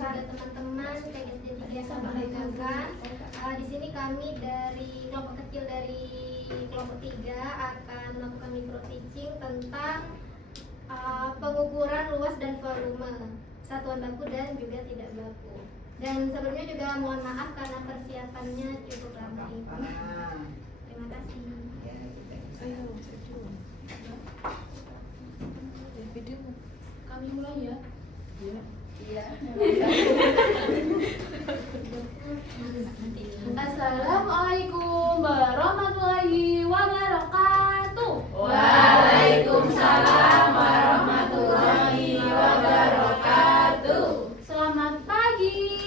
juga teman-teman PGSD 3 Sampaikan. Di sini kami dari kelompok kecil dari kelompok 3 akan melakukan micro teaching tentang pengukuran luas dan volume satuan baku dan juga tidak baku. Dan sebelumnya juga mohon maaf karena persiapannya cukup lama ini. Terima kasih. Ayo, video kami mulai ya. Iya. Assalamualaikum warahmatullahi wabarakatuh. Waalaikumsalam warahmatullahi wabarakatuh. Selamat pagi.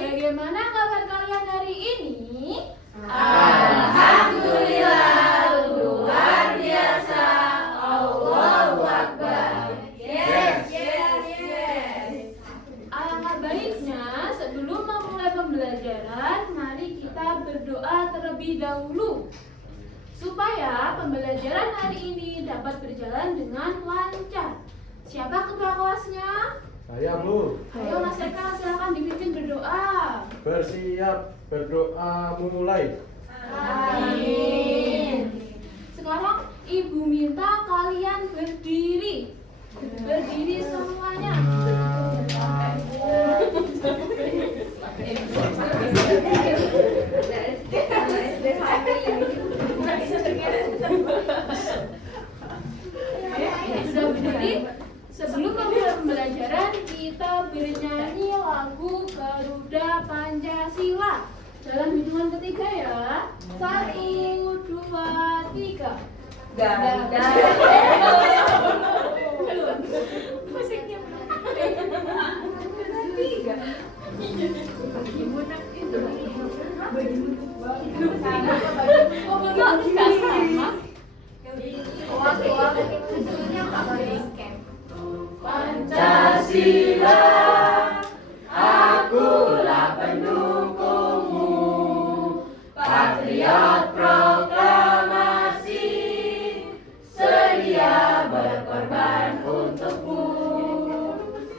Bagaimana kabar kalian hari ini? Alhamdulillah, luar biasa. Allahu Akbar. Yes. Alangkah baiknya sebelum memulai pembelajaran, mari kita berdoa terlebih dahulu supaya pembelajaran hari ini dapat berjalan dengan lancar. Siapa ketua kelasnya? Saya, Bu. Ayo Mas Eka, silakan dipimpin berdoa. Bersiap, berdoa memulai. Amin. Sekarang Ibu minta kalian berdiri. Berdiri semuanya. Sudah berdiri? Sebelum memulai pembelajaran, kita bernyanyi lagu Garuda Pancasila. Dalam hitungan ketiga ya. 1, 2, 3. Garuda. Musiknya Pancasila, akulah pendukungmu, patriot proklamasi, sedia berkorban untukmu.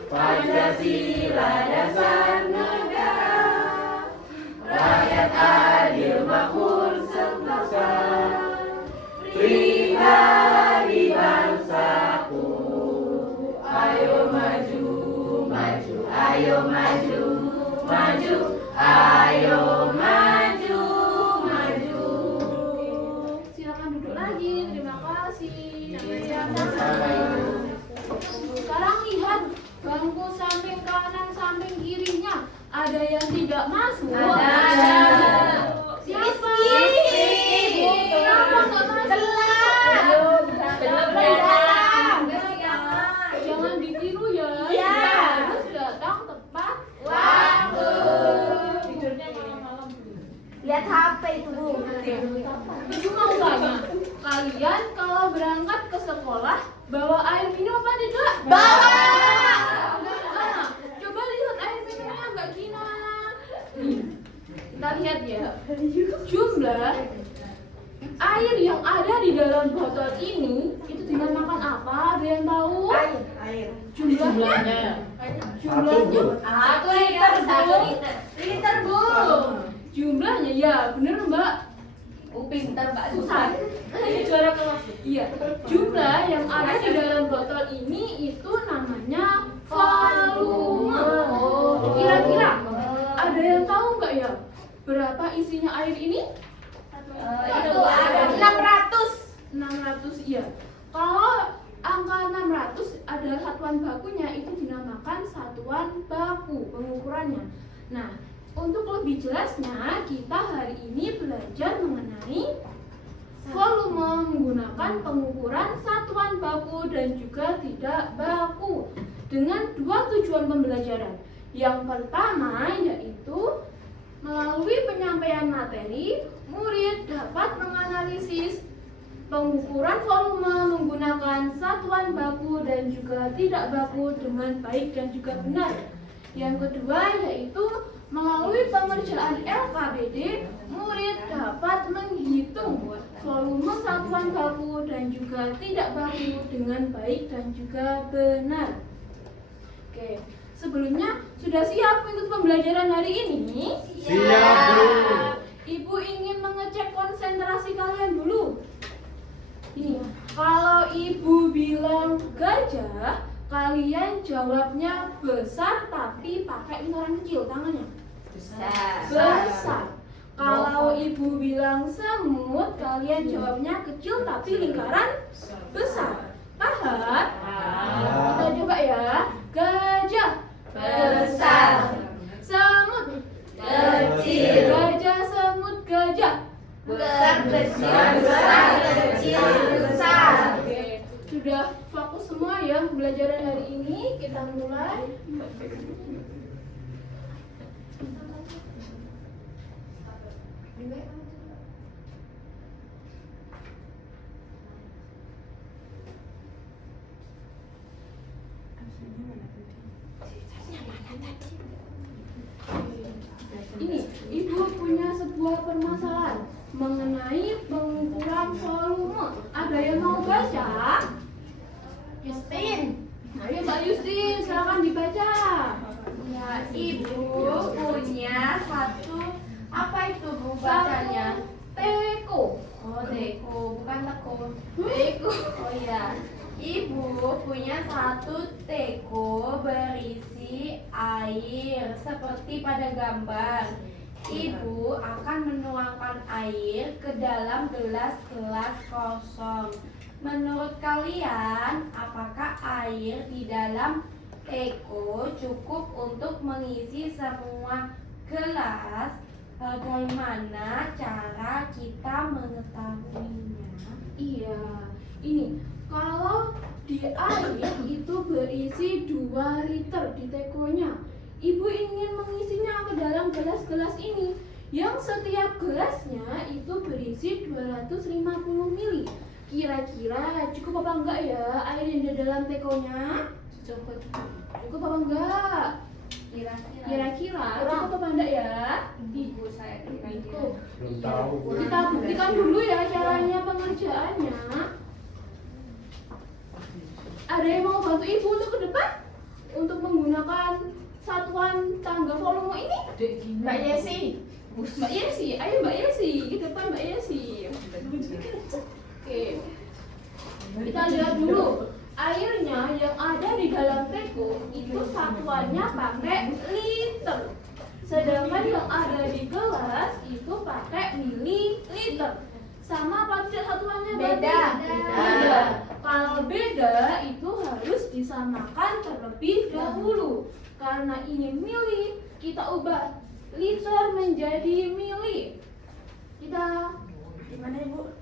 Pancasila dasar negara, rakyat adil makmur sentosa, pribadi bangsaku. Ayo maju, maju, ayo maju, maju, ayo maju, maju. silakan duduk lagi. Terima kasih. Sekarang lihat bangku samping kanan, samping kirinya. Ada yang tidak masuk? Ada. Siapa? Miss. Kenapa nggak masuk? Jangan ditiru ya. Iya. Harus datang tepat Waktu. Tidurnya malam-malam. Lihat HP itu, Bu. Ibu mau tanya, kalian kalau berangkat ke sekolah bawa air minum apa tidak? Bawa. Nah, coba lihat air minumnya Mbak Gina. Nih, kita lihat ya. Jumlah air yang ada di dalam botol ini itu dinamakan apa? Ada yang tahu? Air. Jumlahnya? Satu, Bu. 1 liter, 1 liter, Bu. Jumlahnya ya, bener Mbak. Pintar Mbak Susah. Ini juara kelas. Iya, jumlah yang ada di dalam botol ini itu namanya volume. Kira-kira ada yang tahu nggak ya berapa isinya air ini? Itu ada 600. 600, iya. Kalau angka 600 adalah satuan bakunya, itu dinamakan satuan baku pengukurannya. Nah, untuk lebih jelasnya kita hari ini belajar mengenai volume menggunakan pengukuran satuan baku dan juga tidak baku dengan 2 tujuan pembelajaran. Yang pertama yaitu melalui penyampaian materi, murid dapat menganalisis pengukuran volume menggunakan satuan baku dan juga tidak baku dengan baik dan juga benar. Yang kedua yaitu melalui pengerjaan LKBD, murid dapat menghitung volume satuan baku dan juga tidak baku dengan baik dan juga benar. Oke, sebelumnya sudah siap untuk pembelajaran hari ini? Siap, Bu. Ibu ingin mengecek konsentrasi kalian dulu. Ini, kalau ibu bilang gajah, kalian jawabnya besar tapi pakai lingkaran kecil tangannya. Besar. Kalau ibu bilang semut, kalian jawabnya kecil tapi lingkaran besar. Paham? Kita coba ya. Gajah Besar. Semut Kecil. Gajah, semut, gajah. Besar, kecil, besar, kecil, besar. Oke, sudah fokus semua ya pembelajaran hari ini. Kita mulai. Ini, ibu punya sebuah permasalahan mengenai pengukuran volume. Ada yang mau baca? Justin. Ayo Mbak Yustin, silakan dibaca. Ya, ibu punya satu, apa itu bu bacanya? Teko. Oh, teko, bukan teko. Teko. Oh ya, ibu punya satu teko berisi air seperti pada gambar. Ibu akan menuangkan air ke dalam gelas-gelas kosong. Menurut kalian, apakah air di dalam teko cukup untuk mengisi semua gelas? Bagaimana cara kita mengetahuinya? Iya, ini kalau di air itu berisi 2 liter di tekonya. Ibu ingin mengisinya ke dalam gelas-gelas ini, yang setiap gelasnya itu berisi 250 ml. Kira-kira cukup apa enggak ya air yang di dalam tekonya? Cukup apa enggak? Kira-kira cukup apa enggak ya? Ibu saya kira-kira. Belum tahu, Bu. Kita buktikan dulu ya caranya pengerjaannya. Ada yang mau bantu ibu untuk ke depan? Untuk menggunakan satuan tangga volume ini? Mbak Yesi. Mbak Yesi, ayo Mbak Yesi, ke depan Mbak Yesi. Oke, kita lihat dulu. Airnya yang ada di dalam teko itu satuannya pakai liter. Sedangkan yang ada di gelas itu pakai mililiter. Sama apa tidak satuannya? Beda. Beda. Kalau beda itu harus disamakan terlebih dahulu. Karena ini mili, kita ubah liter menjadi mili. Kita Gimana ibu?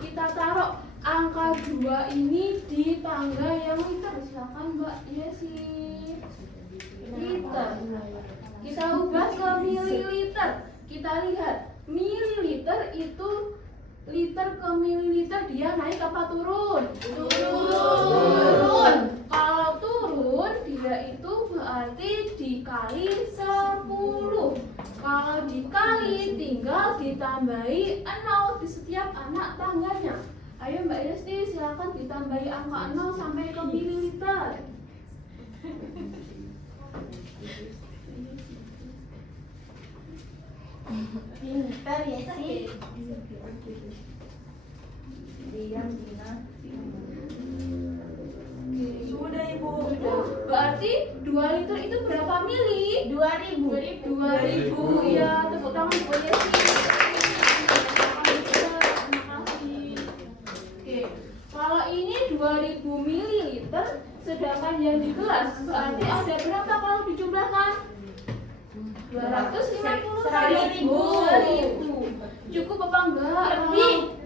Kita taruh angka 2 ini di tangga yang liter. Silakan Mbak Yesi. Liter. Kita ubah ke mililiter. Kita lihat mililiter itu liter ke mililiter dia naik apa turun? Turun. Kalau turun dia itu berarti dikali 10. Kalau dikali tinggal ditambahi 0 di setiap anak tangganya. Ayo Mbak Yesti silakan ditambahi angka 0 sampai ke mililiter. Pintar ya sih. Diam Dina. Sudah ibu. Berarti 2 liter itu berapa mili? 2000. 2000 ya, tepuk tangan buat Yesi. Terima kasih. Oke, kalau ini 2000 ml, sedangkan yang di gelas berarti ada berapa kalau dijumlahkan? 250 kali 1000. Cukup apa enggak? Lebih.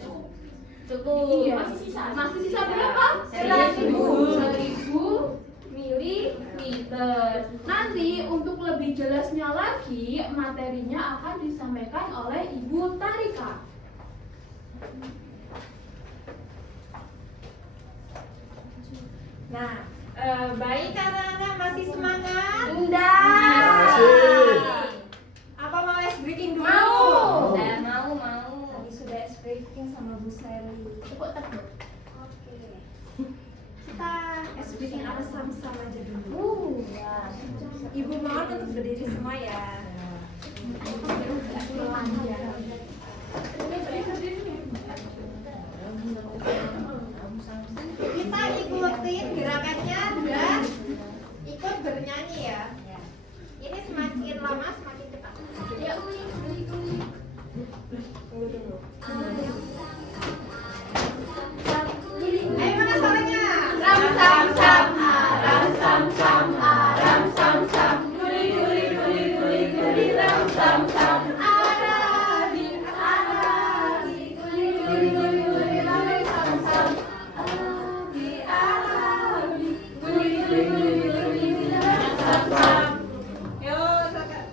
Cukup. Iya. Masih sisa berapa? 1000 mililiter. Nanti untuk lebih jelasnya lagi, materinya akan disampaikan oleh Ibu Tarika. Nah, Baik, anak-anak masih semangat? Masih. Apa mau ice breaking dulu? Mau. Mau. Tadi sudah ice breaking sama Bu Sally. Cukup tebak. Oke. Kita ice breaking ada sama-sama aja dulu. Ibu mohon untuk berdiri semua ya. Kita ikutin gerakannya dan ikut bernyanyi ya. Ini semakin lama semakin cepat. Tunggu dulu. Ayo mana suaranya? Ram sam sam ram sam sam ram sam sam guli guli guli guli guli ram sam sam arabi arabi guli guli guli guli ram sam sam arabi arabi guli guli guli guli guli ram sam sam. Yo, silakan.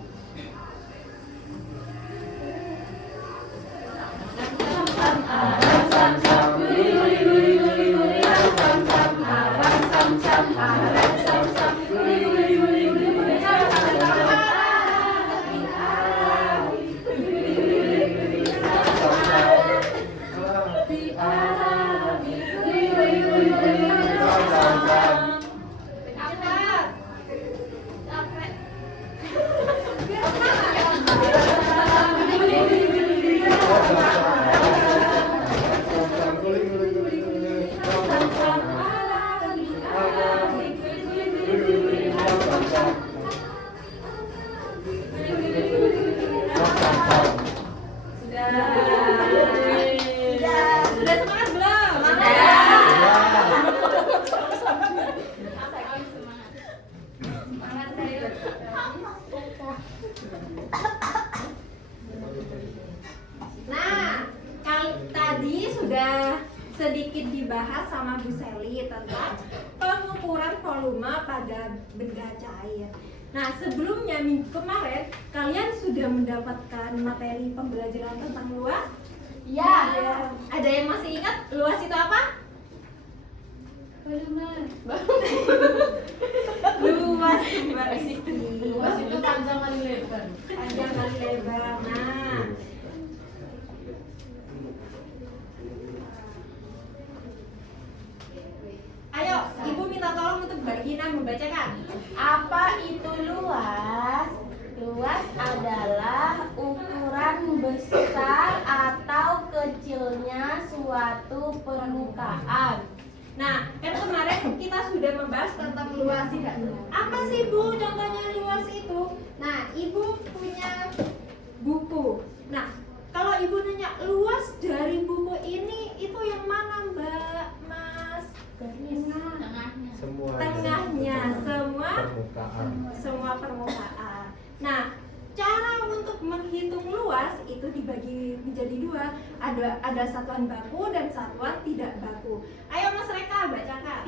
Sudah semangat belum? Semangat saya. Nah, tadi sudah sedikit dibahas sama Bu Sally tentang pengukuran volume pada benda cair. Nah, sebelumnya minggu kemarin kalian sudah mendapatkan materi pembelajaran tentang luas? Ya. Ada yang masih ingat luas itu apa? Luas Luas itu panjang kali lebar. panjang kali lebar. Nah, ayo, Ibu minta tolong untuk Mbak Gina membacakan. Apa itu luas? Luas adalah ukuran besar atau kecilnya suatu permukaan. Nah, kan kemarin kita sudah membahas tentang luas. Apa sih Bu contohnya luas itu? Nah, Ibu punya buku. Nah, kalau Ibu nanya luas dari buku ini itu yang mana Mbak? Mas? Semua Tengahnya, permukaan. semua permukaan. Nah, cara untuk menghitung luas itu dibagi menjadi dua. Ada satuan baku dan satuan tidak baku. Ayo Mas Reka bacakan.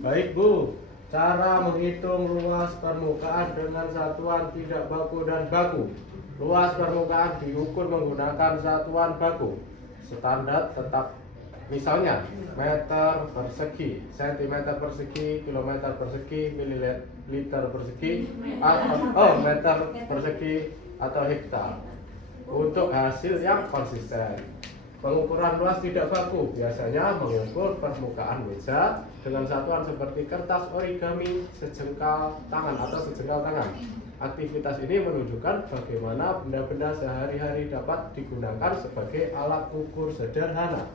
Baik Bu, cara menghitung luas permukaan dengan satuan tidak baku dan baku. Luas permukaan diukur menggunakan satuan baku. Standar tetap, misalnya meter persegi, sentimeter persegi, kilometer persegi, mililiter persegi, atau meter persegi atau hektar. Untuk hasil yang konsisten. Pengukuran luas tidak baku biasanya mengukur permukaan meja dengan satuan seperti kertas origami sejengkal tangan atau sejengkal tangan. Aktivitas ini menunjukkan bagaimana benda-benda sehari-hari dapat digunakan sebagai alat ukur sederhana.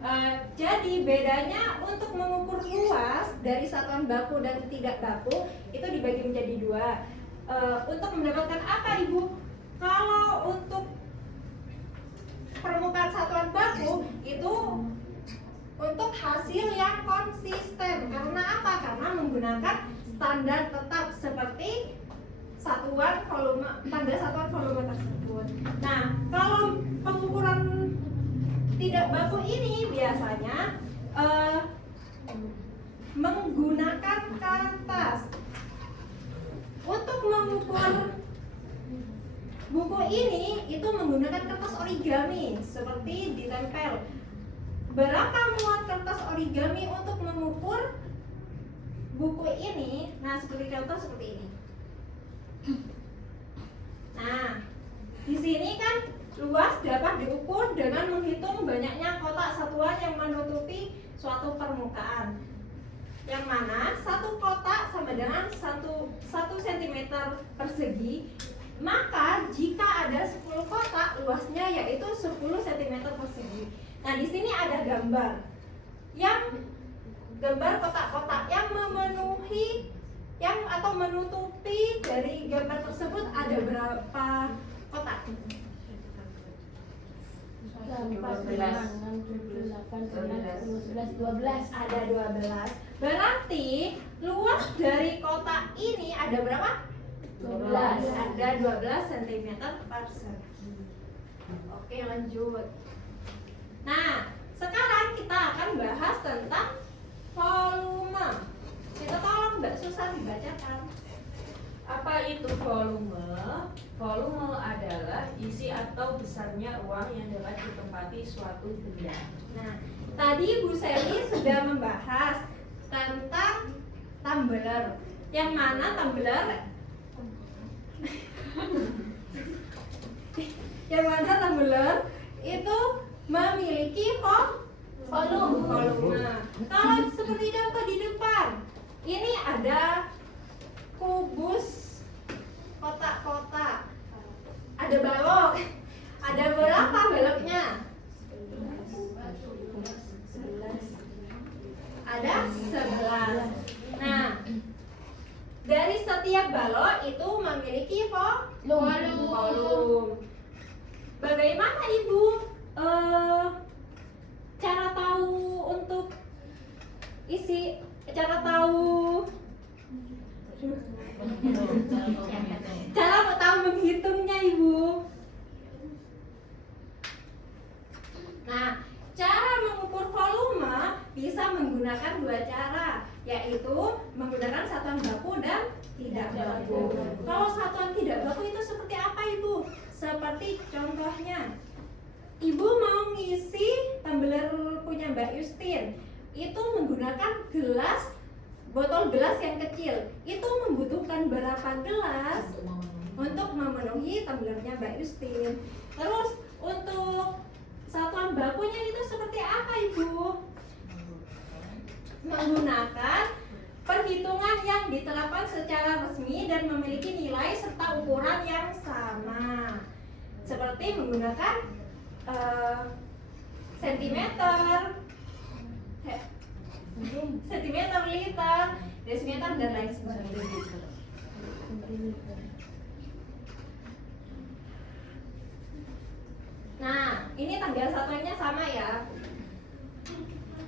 Nah, jadi bedanya untuk mengukur luas dari satuan baku dan tidak baku itu dibagi menjadi dua. Untuk mendapatkan apa Ibu? Kalau untuk permukaan satuan baku itu untuk hasil yang konsisten. Karena apa? Karena menggunakan standar tetap seperti satuan volume pada satuan volume tersebut. Nah, kalau pengukuran tidak baku ini biasanya menggunakan kertas. Untuk mengukur buku ini itu menggunakan kertas origami seperti ditempel. Berapa muat kertas origami untuk mengukur buku ini, nah seperti contoh seperti ini. Nah, di sini kan luas dapat diukur dengan menghitung banyaknya kotak satuan yang menutupi suatu permukaan. Yang mana satu kotak sama dengan 1 cm persegi. Maka jika ada 10 kotak, luasnya yaitu 10 cm persegi. Nah, di sini ada gambar kotak-kotak yang memenuhi atau menutupi dari gambar tersebut ada berapa kotak? 8, 9, 6, 7, 8, 9, 10, 11, 12. Ada 12. Berarti luas dari kotak ini ada berapa? 12. Ada 12 cm persegi. Oke, lanjut. Nah, sekarang kita akan bahas tentang volume. Kita tolong Mbak Susan dibacakan. Apa itu volume? Volume adalah isi atau besarnya ruang yang dapat ditempati suatu benda. Nah, tadi Bu Seli sudah membahas tentang tumbler. Yang mana tumbler? Yang mana tumbler itu memiliki volume. Kalau seperti contoh di depan, ini ada kubus kotak-kotak, ada balok. Ada berapa baloknya? 11. Ada 11. Nah, dari setiap balok itu memiliki volume. Bagaimana Ibu cara tahu untuk cara tahu menghitungnya Ibu? Nah, cara mengukur volume bisa menggunakan 2 cara, yaitu menggunakan satuan baku dan tidak baku. Kalau satuan tidak baku itu seperti apa Ibu? Seperti contohnya, Ibu mau ngisi tumbler punya Mbak Yustin, itu menggunakan botol gelas yang kecil. Itu membutuhkan berapa gelas untuk memenuhi tumblernya Mbak Yustin. Terus untuk satuan bakunya itu seperti apa Ibu? Menggunakan perhitungan yang diterapkan secara resmi dan memiliki nilai serta ukuran yang sama. Seperti menggunakan sentimeter, liter, desimeter dan lain sebagainya. Nah, ini tanggal satuannya sama ya.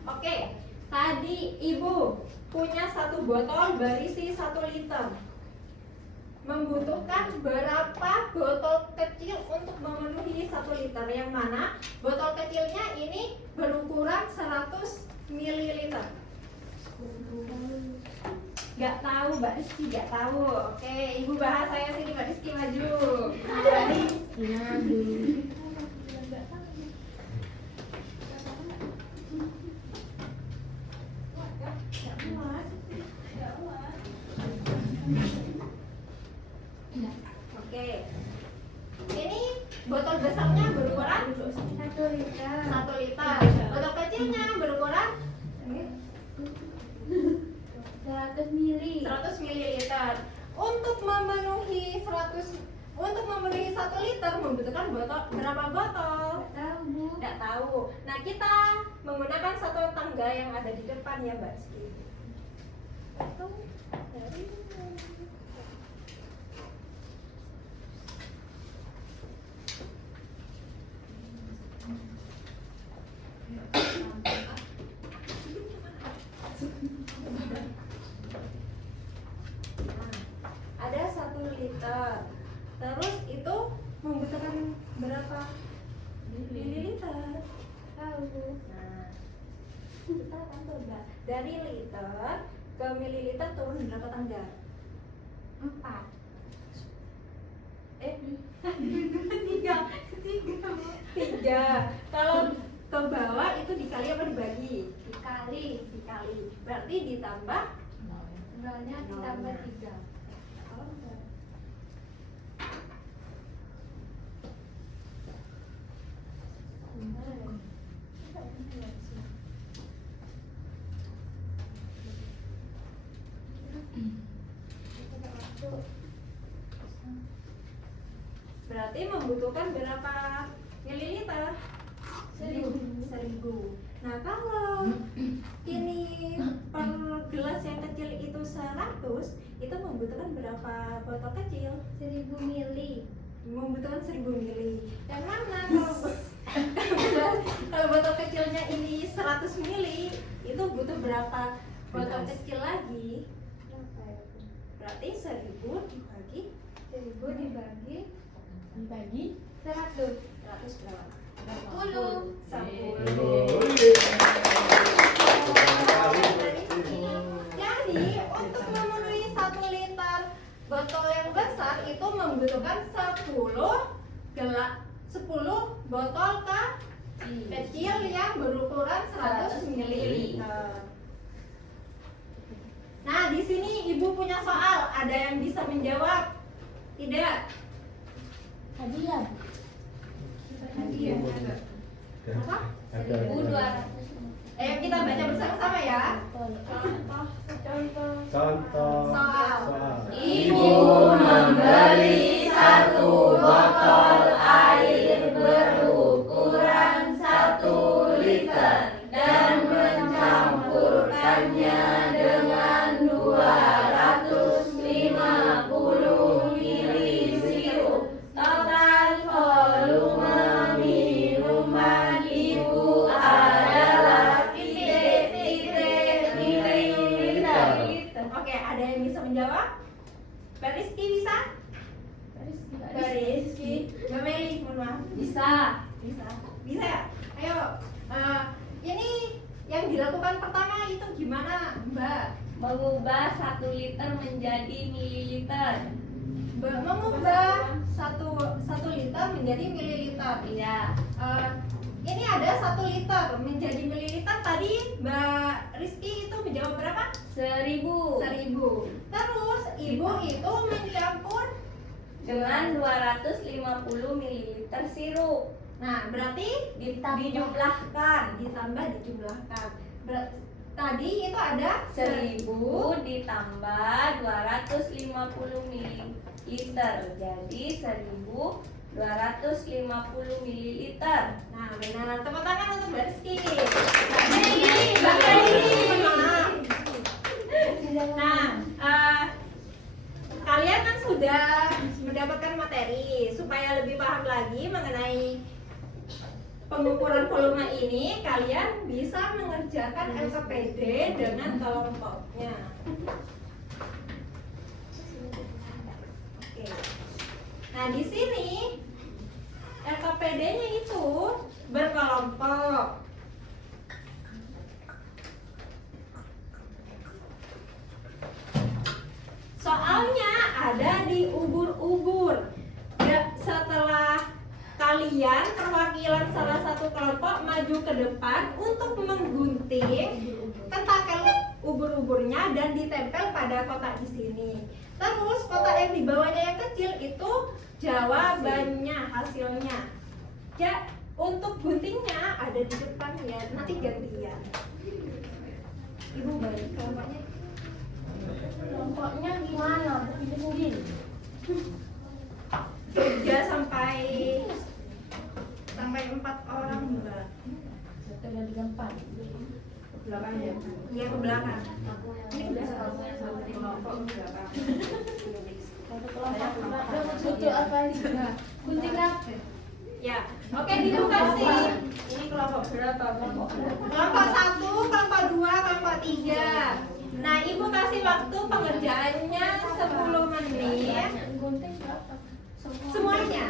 Oke, tadi Ibu punya satu botol berisi 1 liter. Membutuhkan berapa botol kecil untuk memenuhi 1 liter? Yang mana botol kecilnya ini berukuran 100 ml. Gak tahu Mbak Rizky, gak tahu. Oke, Ibu bahas saya sini, Mbak Rizky maju. Oke, ini botol besarnya berukuran 1 liter. Botol kecilnya berukuran 100 mili. 100 ml. Untuk memenuhi 1 liter membutuhkan berapa botol? Tahu Bu. Tidak tahu. Nah, kita menggunakan satu tangga yang ada di depan ya, Mbak Rizky. Ada 1 liter. Terus itu membutuhkan berapa mililiter? Tahu. Nah, kita akan coba dari liter ke mililiter turun berapa tangga? 4. Tiga. Kalau ke bawah itu dikali apa dibagi? Dikali. Berarti ditambah Tanggalnya ditambah 3. Berarti membutuhkan berapa mililiter? 1000. Nah, kalau ini per gelas yang kecil itu 100, itu membutuhkan berapa botol kecil? 1000 mili. Membutuhkan 1000 mili. Yang mana kalau botol kecilnya ini 100 mili, itu butuh berapa botol kecil lagi? Berapa ya? Berarti 1000 dibagi 1000 dibagi 100. 100 berapa? 10. 10. Jadi untuk memenuhi 1 liter botol yang besar itu membutuhkan 10 botol kecil yang berukuran 100 ml. Nah, di sini Ibu punya soal. Ada yang bisa menjawab? Tidak? Hadiah. Apa? Ada. 1200. Kita baca bersama-sama ya. Contoh. Soal. Ibu membeli 1 botol air berukuran 1 liter dan mencampurkannya dengan 250 ml sirup. Total volume minuman Ibu adalah mililiter. Oke, ada yang bisa menjawab? Mbak Rizky bisa? Mbak Rizky, Mbak Meli, mohon maaf. Bisa. Bisa ya? Ayo, ini yang dilakukan pertama itu gimana, Mbak? Mengubah 1 liter menjadi mililiter. Mbak mengubah 1 liter menjadi mililiter. Iya. Ini ada 1 liter menjadi mililiter. Tadi Mbak Rizky itu menjawab berapa? 1000 Terus Ibu itu mencampur. dengan 250 ml sirup. Nah, berarti Dijumlahkan. dijumlahkan. Tadi itu ada 1000 ditambah 250 ml. Jadi 1250 ml. Nah, benar. Tepuk tangan untuk Mbak Rizky. Nah, kalian kan sudah mendapatkan materi. Supaya lebih paham lagi mengenai pengukuran volume ini, kalian bisa mengerjakan LKPD dengan kelompoknya. Oke. Nah, di sini LKPD-nya itu berkelompok. Soalnya ada di ubur-ubur. Ya, setelah kalian perwakilan salah satu kelompok maju ke depan untuk menggunting tentakel ubur-uburnya dan ditempel pada kotak di sini. Terus kotak yang di bawahnya yang kecil itu jawabannya, hasilnya. Ya, untuk guntingnya ada di depan ya, nanti gantian. Ibu balik kelompoknya. Kelompoknya gimana? Sendiri. 3 sampai 4 orang, Mbak. Satu dan 4. Belakang ya? Iya, ke belakang. Ini ke belakang. Kelompok ke belakang. Satu kelompok. Butuh apa juga? Gunting apa? Ya, oke, dibuka sih. Ini kelompok berapa? Kelompok 1, kelompok 2, kelompok 3. Nah, Ibu kasih waktu pengerjaannya 10 menit. Gunting berapa? Semuanya.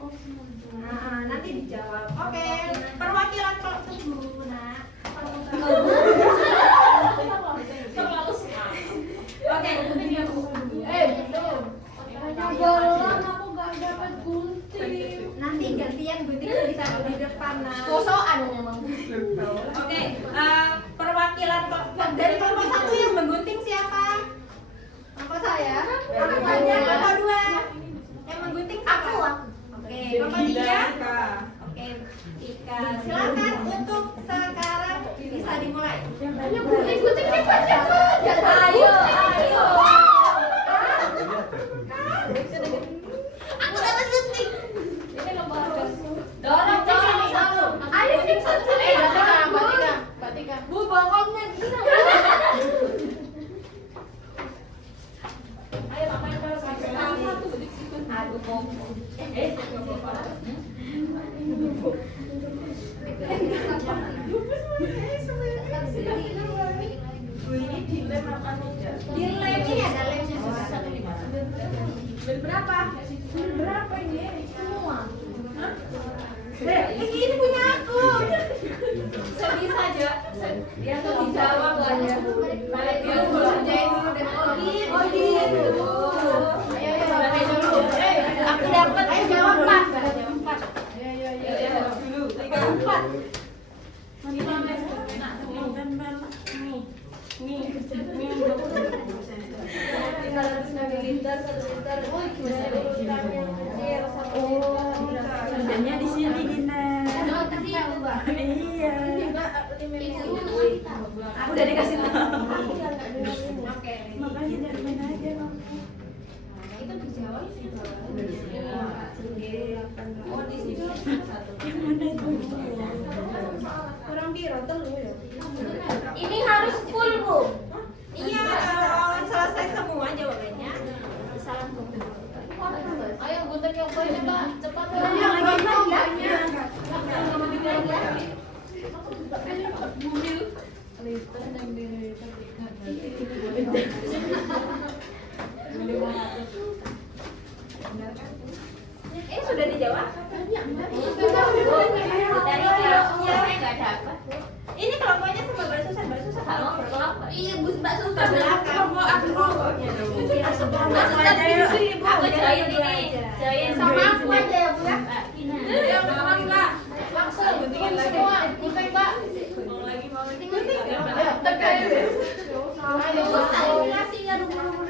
Oh, semuanya. Nah, nanti dijawab. Oke, perwakilan kelompok dulu, Nak. Oke, Belum. Belum, aku gak dapat gunting. nanti gantian gunting ditaruh di depan, Nak. Kosokan memang. Oke, perwakilan dari kelompok 1 yang menggunting siapa? ya. Angkanya kelompok 2. Yang menggunting siapa? Oke, kelompok 3. Oke, Tika. Silakan untuk sekarang bisa dimulai. Ikutin cepat. Ayo. Aku dapat gunting. Dorong. Ayo cepat. Mbak Tika. Bu bokongnya gila. Ayo main terus. Aduh, bokong. Di lem ini ada lemnya sudah. Berapa? Berapa ini? Semua. Ini punya aku. Sedih saja. Dia tuh dijawab aja. Balik dia dulu kerjain dulu deh. Oh gitu. Ayo. Aku dapat. Ayo jawab 4. Ayo. Dulu 3 4. Kerjanya di sini Gina. Iya. Aku udah dikasih tahu. Oke. Makanya dari mana aja Bang. Itu dijawab sih. Oh di sini satu. Yang mana itu? Kurang biro telu ya. Ini harus full, Bu. Iya, kalau selesai semua jawabannya. Ayo gunting yang poin Mbak. Cepat. Sudah dijawab? Ini kelompoknya sama bersusah. Iya, Bu, Mbak Susah. Kelompok aku kelompoknya dulu. Aku join ini. Join Sama aku aja ya, Bu ya. Ya, memang Mbak. Langsung gunting semua. Gunting, Mbak. Ayo, kalkulasinya dulu.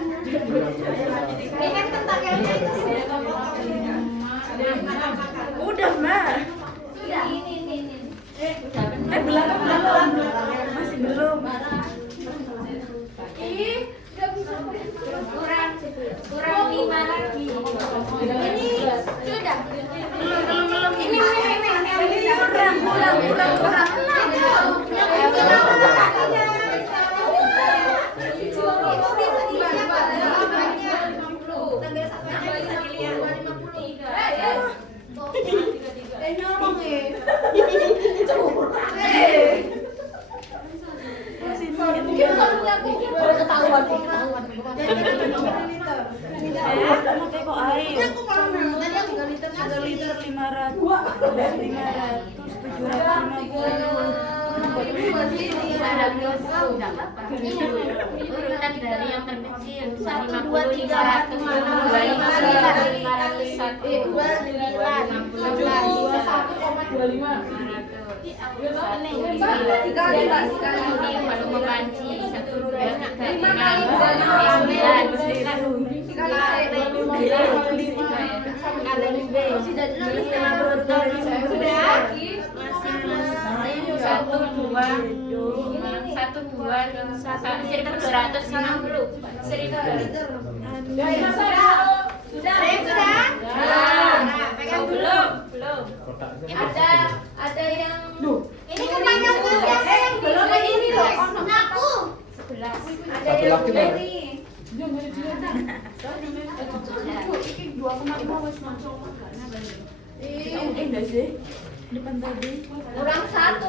Ingat tentakelnya itu sih. Udah Mbak. Sudah. Ini. Belum. Masih belum. Ih, nggak bisa. Kurang 5 lagi. Ini sudah. Belum. Ini. Teko air. 3 liter 500. 750. Urutan dari yang terkecil 1, 2, 3, 4, Pegang dulu. Ada yang ini kebanyakan siapa yang belum ini loh. Aku. Ada Satu yang lagi Mbak. Enggak sih. Depan tadi. Kurang 1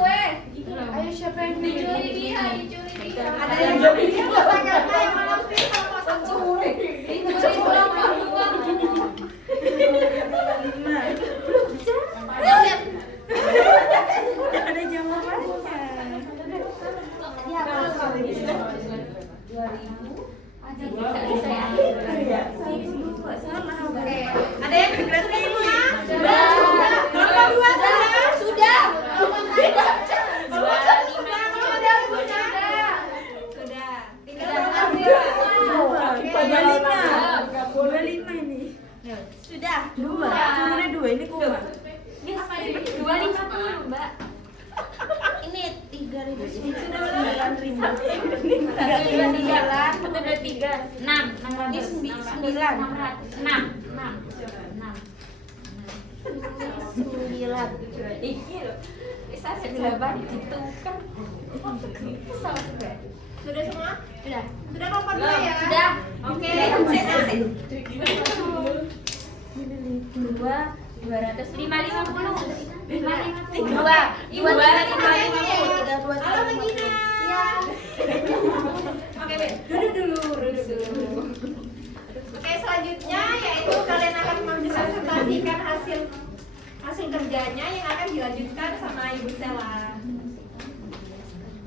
Ayo siapa yang dicuri dia. Ada yang jadi kebanyakan yang malam kelompok 1. Dicuri kelompok 2. Udah ada jawabannya. Ada yang berarti ibunya? Sudah. Kelompok 2 sudah. Sudah. Tinggal kelompok 2. Padahal Mbak. Ini 3.000. Sudah berapa? 1, 2, 3, 6. Ini 9. 6. 9. Iki lho. Bisa sejawaban ditukar. Sudah semua? Sudah. Sudah nomor 2 ya? Sudah. Oke. Dua 200 550 Halo Regina. Oke, duduk dulu. Oke, selanjutnya yaitu kalian akan mempresentasikan hasil kerjanya yang akan dilanjutkan sama Ibu Sela.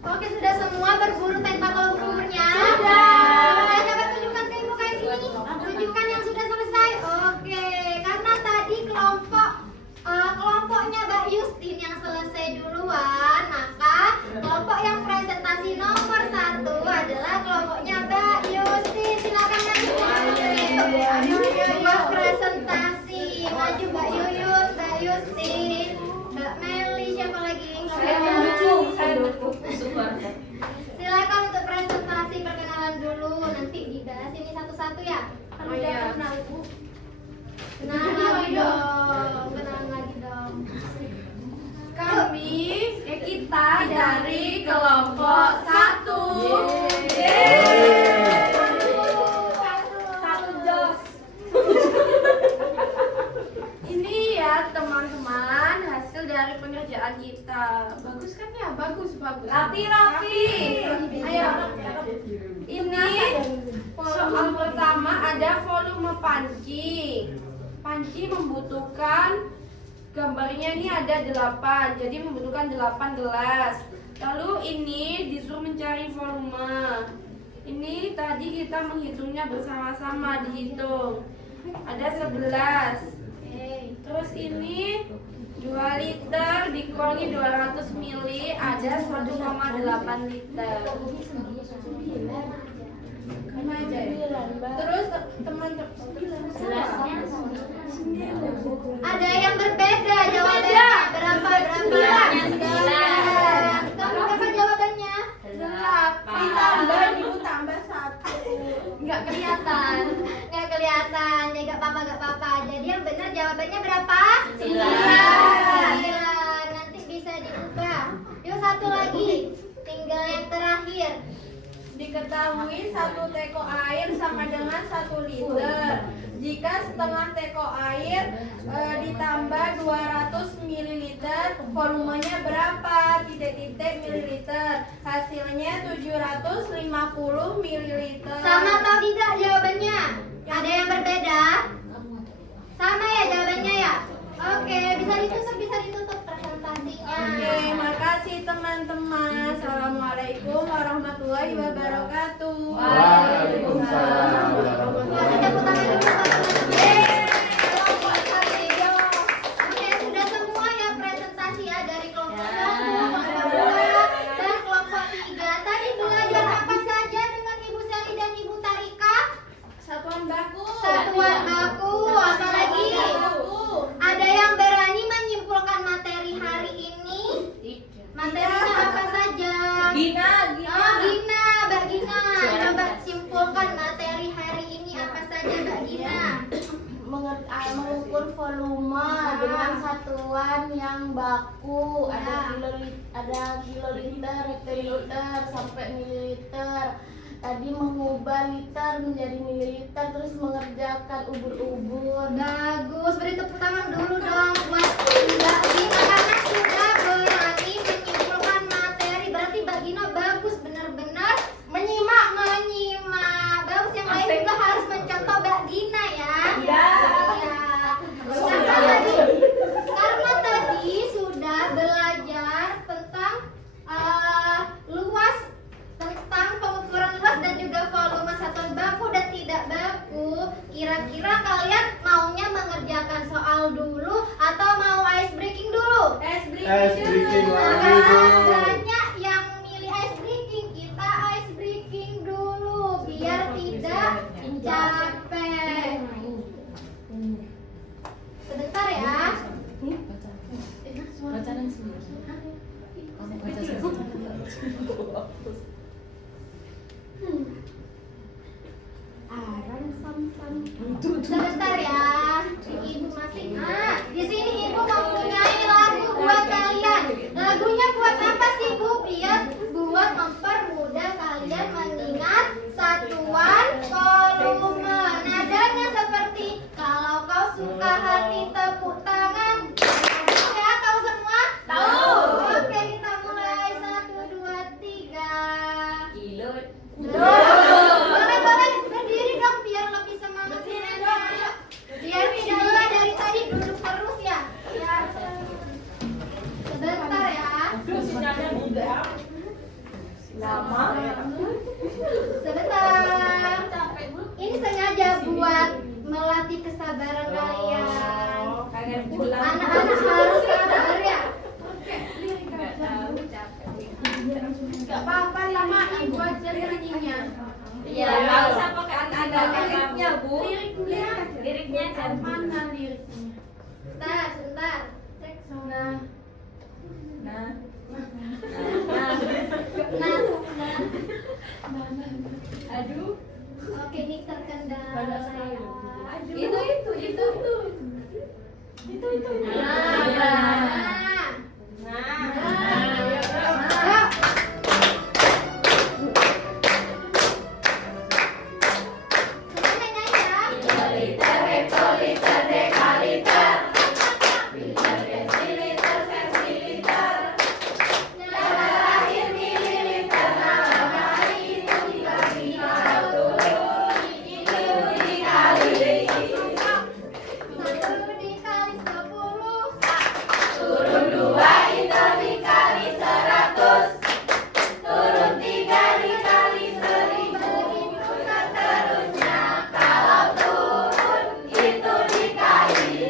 Oke, sudah semua berburu tentakel ubur-uburnya? Sudah. Coba tunjukkan ke ibu kayak gini. Tunjukkan yang sudah selesai. Oke, karena tadi kelompoknya Mbak Yustin yang selesai duluan, maka kelompok yang presentasi nomor 1 adalah kelompoknya Mbak Yustin. Silakan maju. Buat presentasi. Maju Mbak Yuyut, Mbak Yustin, Mbak Meli, siapa lagi? Saya dukung. Silakan untuk presentasi perkenalan dulu, nanti dibahas ini satu-satu ya. Kan Oh, udah iya. kenal Bu. Kenalan lagi dong, kenalan lagi dong. Kita dari kelompok 1. Satu jos. Ini ya teman-teman hasil dari pengerjaan kita. Bagus kan ya? Bagus. Rapi. Ayo. Ini soal pertama ada volume panci. Panci membutuhkan gambarnya ini ada 8, jadi membutuhkan 8 gelas. Lalu ini disuruh mencari volume. Ini tadi kita menghitungnya bersama-sama, dihitung. Ada 11. Terus ini 2 liter dikurangi 200 ml ada 1,8 liter. Terus teman-teman Ada yang berbeda jawabannya. Berapa? Kamu berapa jawabannya? 8. Ibu tambah 1. Nggak kelihatan. Nggak kelihatan, ya nggak apa-apa. Jadi yang benar jawabannya berapa? 9. Nanti bisa diubah. Yuk satu lagi, tinggal yang terakhir. Diketahui 1 teko air sama dengan 1 liter. Jika setengah teko air ditambah 200 ml, volumenya berapa? Mililiter. Hasilnya 750 ml. Sama atau tidak jawabannya? Ada yang berbeda? Sama ya jawabannya ya? Oke, bisa ditutup presentasinya. Oke, makasih teman-teman. Assalamualaikum warahmatullahi wabarakatuh. Waalaikumsalam Masih tepuk tangan dulu buat teman-teman. Oke, sudah semua ya presentasi ya dari kelompok 1, kelompok 2, dan kelompok 3. Tadi belajar apa saja dengan Ibu Seli dan Ibu Tarika? Satuan baku. Satuan baku, apa lagi? Ada yang berani menyimpulkan materi hari ini? Materinya apa saja? Gina. Oh, Mbak Gina. Coba simpulkan materi hari ini apa saja, Mbak Gina? Mengukur volume dengan satuan yang baku, ada kiloliter, hektoliter sampai mililiter. Tadi mengubah liter menjadi mililiter, terus mengerjakan ubur-ubur. Bagus, beri tepuk tangan dulu dong buat Mbak Gina karena sudah berani menyimpulkan materi. Berarti Mbak Gina bagus, benar-benar menyimak. Bagus, yang lain juga harus mencontoh Mbak Gina ya. Iya. Karena tadi sudah belajar tentang luas, tentang pengukuran luas dan juga volume satuan baku dan tidak baku. Kira-kira kalian maunya mengerjakan soal dulu atau mau ice breaking dulu? Ice breaking lagi, Bu. Banyak yang milih ice breaking. Kita ice breaking dulu biar tidak capek. Sebentar ya. Arang sam-sam. Sebentar ya, ibu masih. Nah, di sini ibu mempunyai lagu buat kalian. Lagunya buat apa sih bu? Biar buat mempermudah kalian mengingat satuan volume. Nadanya seperti kalau kau suka hati tepuk tangan. Ya, tahu semua? Tahu. Oke, kita mulai 1, 2, 3. Kilut. Boleh berdiri dong biar lebih semangat semuanya. Biar tidak lelah dari tadi duduk terus ya. Ya. Sebentar ya. Lama. Sebentar. Ini sengaja buat melatih kesabaran kalian. Kangen pulang. Anak-anak harus sabar ya. Enggak tahu capek. Gak apa-apa lama ibu aja nyanyinya. Iya, enggak usah pakai Ada liriknya, Bu. Liriknya aja. Mana liriknya? Sebentar. Cek Nah, Nah, Nah. aduh. Oke, ini terkendala saya. Itu. Nah. Semuanya nyanyi ya. Satu dikali 10. Turun 2 itu dikali 100. Turun 3 dikali 1000. Seterusnya kalau turun itu dikali.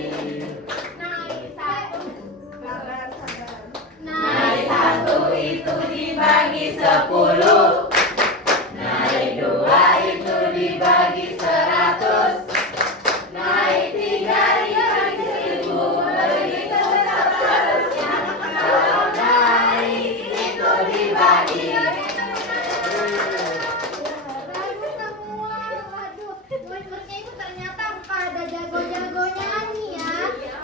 Naik 1 itu dibagi 10. Naik 2 itu dibagi 100. Naik 3 dibagi 1000. Begitu seterusnya. Kalau naik itu dibagi. Bagus semua. Waduh, murid-muridnya itu ternyata pada jago-jagonya nih ya.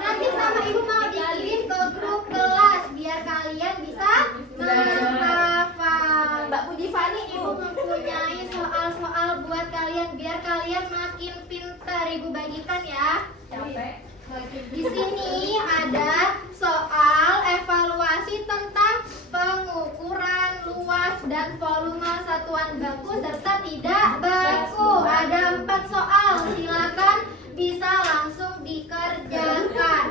Nanti sama ibu mau dikirim ke grup kelas biar kalian bisa menghafal. Mbak Puji Fani, Ibu mempunyai soal-soal buat kalian biar kalian makin pintar. Ibu bagikan ya. Capek. Di sini ada soal evaluasi tentang pengukuran luas dan volume satuan baku serta tidak baku. Ada 4 soal. Silakan bisa langsung dikerjakan.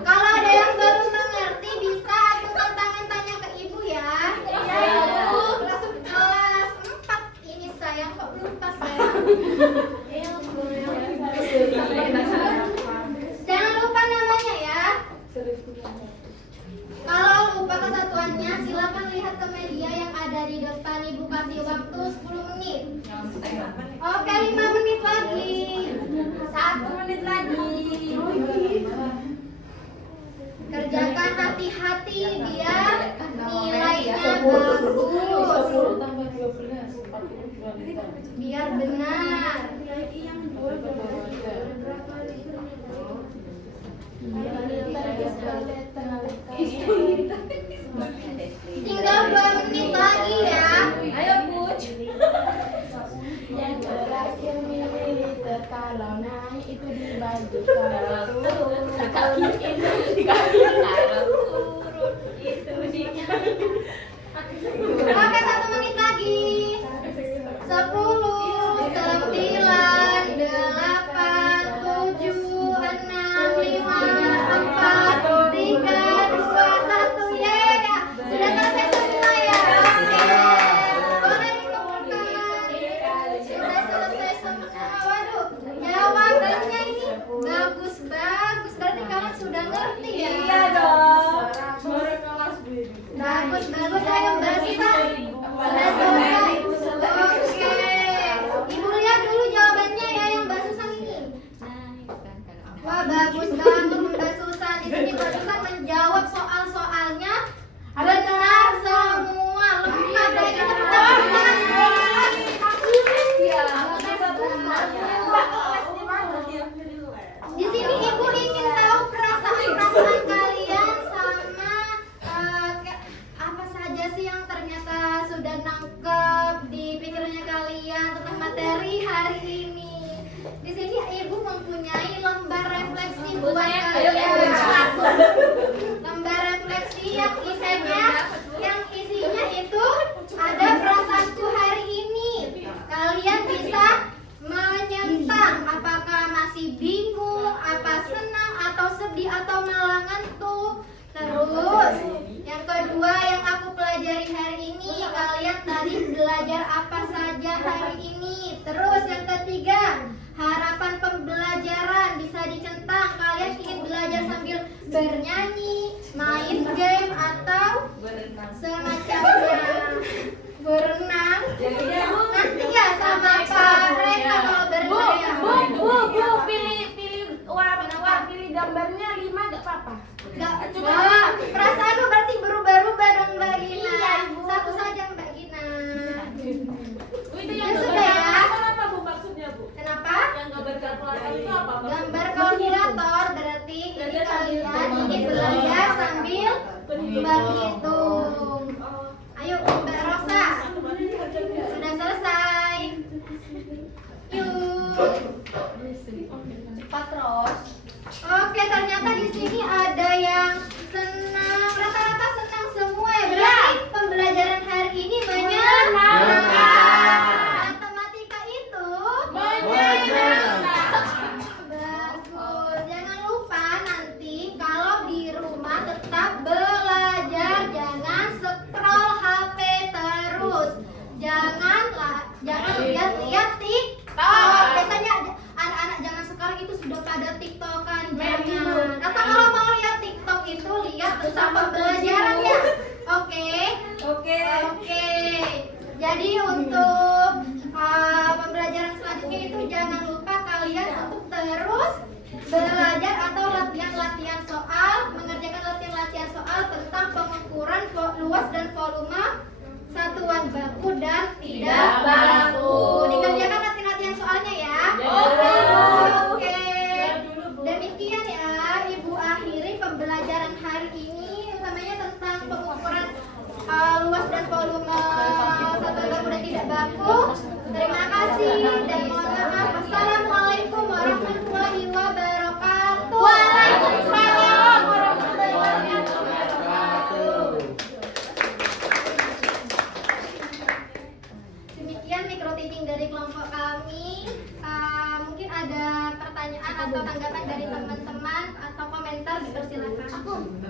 Kalau ada yang belum mengerti bisa angkat tangan tanya ke ibu ya. Kelas 4 ini sayang kok lupa saya. Jangan lupa namanya ya. Kalau lupa kesatuannya silakan lihat ke media yang ada di depan. Ibu kasih waktu 10 menit. Oke, 5 menit lagi. 1 menit lagi. Kerjakan hati-hati biar nilainya bagus. Tambah 12, 42 Biar benar. Tinggal 2 menit lagi ya. Ayo, Puj. Yang terakhir mililiter kalau naik itu dibagi kalau turun. Oke, 1 menit lagi. 10, 9, 8, 7, 6, 5, 4, 3, 2, 1, ya. Sudah selesai semua ya. Oke. Boleh dikumpulkan. Sudah selesai semua. Waduh, jawabannya ini bagus-bagus. Berarti kalian sudah ngerti ya? Iya dong. Bagus, ayo Mbak Sita. Sudah selesai. Oke. Ibu lihat dulu jawabannya ya yang Mbak Susan ini. Wah, bagus banget Mbak Susan. Di sini Mbak Susan menjawab soal-soalnya benar semua. buat kalian lembar refleksi yang isinya itu ada perasaanku hari ini. Kalian bisa menyentang apakah masih bingung, apa senang atau sedih atau malah ngantuk. Terus yang kedua yang aku pelajari hari ini, kalian tadi belajar apa saja hari ini. Terus yang ketiga, harapan pembelajaran bisa dicentang. Kalian ingin belajar sambil bernyanyi, main game atau semacamnya. Berenang. Nanti ya sama Kak Rena kalau berenang ya. Pilih gambarnya 5 gak apa-apa. Wah, perasaanmu berarti berubah-ubah dong Mbak Gina. Satu saja Mbak Gina. Itu Ya yang sudah ya. apa Bu maksudnya Bu? Kenapa? Yang gambar kalkulator itu apa? Gambar kalkulator berarti ini kalian ingin belajar sambil berhitung. Ayo Mbak Rosa. Sudah selesai. Yuk. Cepat terus. Oke, ternyata di sini ada yang senang. Rata-rata senang semua ya. Berarti pembelajaran hari ini menyenangkan. Matematika itu bagus. Jangan lupa nanti kalau di rumah tetap belajar. Jangan scroll HP terus. Jangan lihat TikTok. Biasanya anak-anak zaman sekarang itu sudah pada TikTokan. Jangan. Atau kalau mau lihat TikTok itu lihat tentang pembelajaran ya. Oke. Oke. Jadi untuk pembelajaran selanjutnya itu jangan lupa kalian untuk terus belajar atau latihan-latihan soal, mengerjakan latihan-latihan soal tentang pengukuran luas dan volume satuan baku dan tidak baku. Dikerjakan latihan-latihan soalnya ya. Oke. Demikian ya, Ibu akhiri pembelajaran hari ini utamanya tentang pengukuran luas dan volume satuan baku dan tidak baku. Terima kasih dan mohon maaf. Wassalamualaikum warahmatullahi wabarakatuh. Waalaikumsalam warahmatullahi wabarakatuh. Demikian micro teaching dari kelompok kami. Mungkin ada pertanyaan atau tanggapan dari teman-teman atau komentar, dipersilakan.